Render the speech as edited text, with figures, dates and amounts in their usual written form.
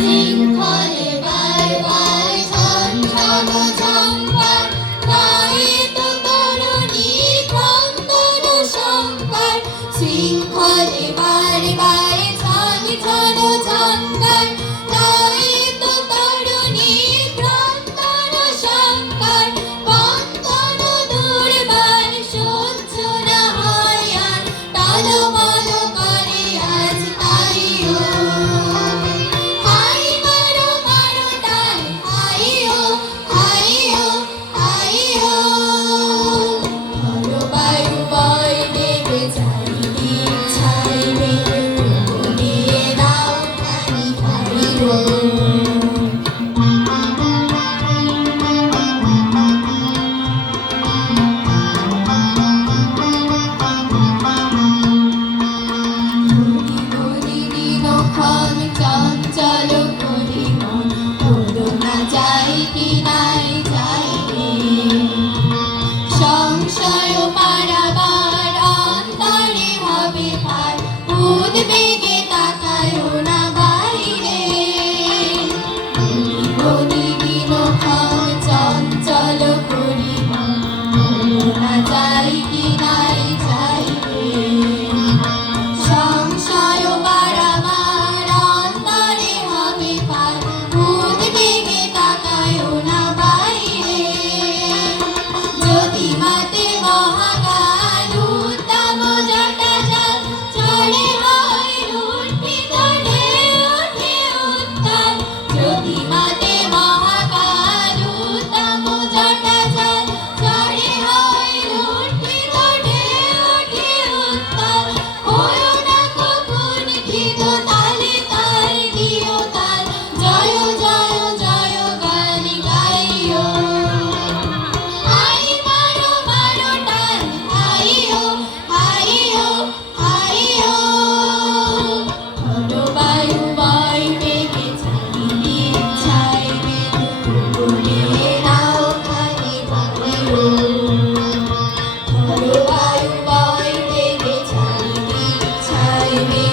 শৃঙ্খলে bye bye ছন ছন ঝঙ্কার গাইত তরুণী ক্রন্দন শঙ্কার শৃঙ্খলে বাই বাই ছন ছন ঝঙ্কার গাইত তরুণী ক্রন্দন শঙ্কার বন্দন দুর্বার সহ্য না হয় আর টলমল করে আজ তাইও হাই মারো মারো টান হাইও হাইও হাইও ধরো বায়ু বয় দেবে চারিদিক ছাইবে দিয়ে দাও খানি হারিও ক্ষণ চঞ্চল করি মন হলো না যাই কি নাই যাই রে সংশয় পারাবার অন্তরে হবে পার উদ্বেগে তাকায়ও না বাইরে দিন ক্ষণ চঞ্চল করি মন হলো না যাই কি নাই যাই রে সংশয় বাড়াবার অন্তরে হবে পার উদ্বেগে তাকায়ও না বাইরে যদি মাতে মহাকাল উত্তম জটা জল চড়ে হয় উঠি ধরে ওঠে উত্তাল যদি মাতে মহাকাল উত্তম জটা জল চড়ে হয় উঠি ধরে ওঠে উত্তাল হয়ো না কখন ক্ষিত তালে তাল দিও তাল জয় জয় জয় গান গাইও হাই মারো মারো টান হাইও হাইও হাইও ধরো বায়ু বয় বেগে চারিদিক ছাইবে বলে নাও খানি ভাবিও ধরো বায়ু বয় বেগে চারিদিক ছাইবে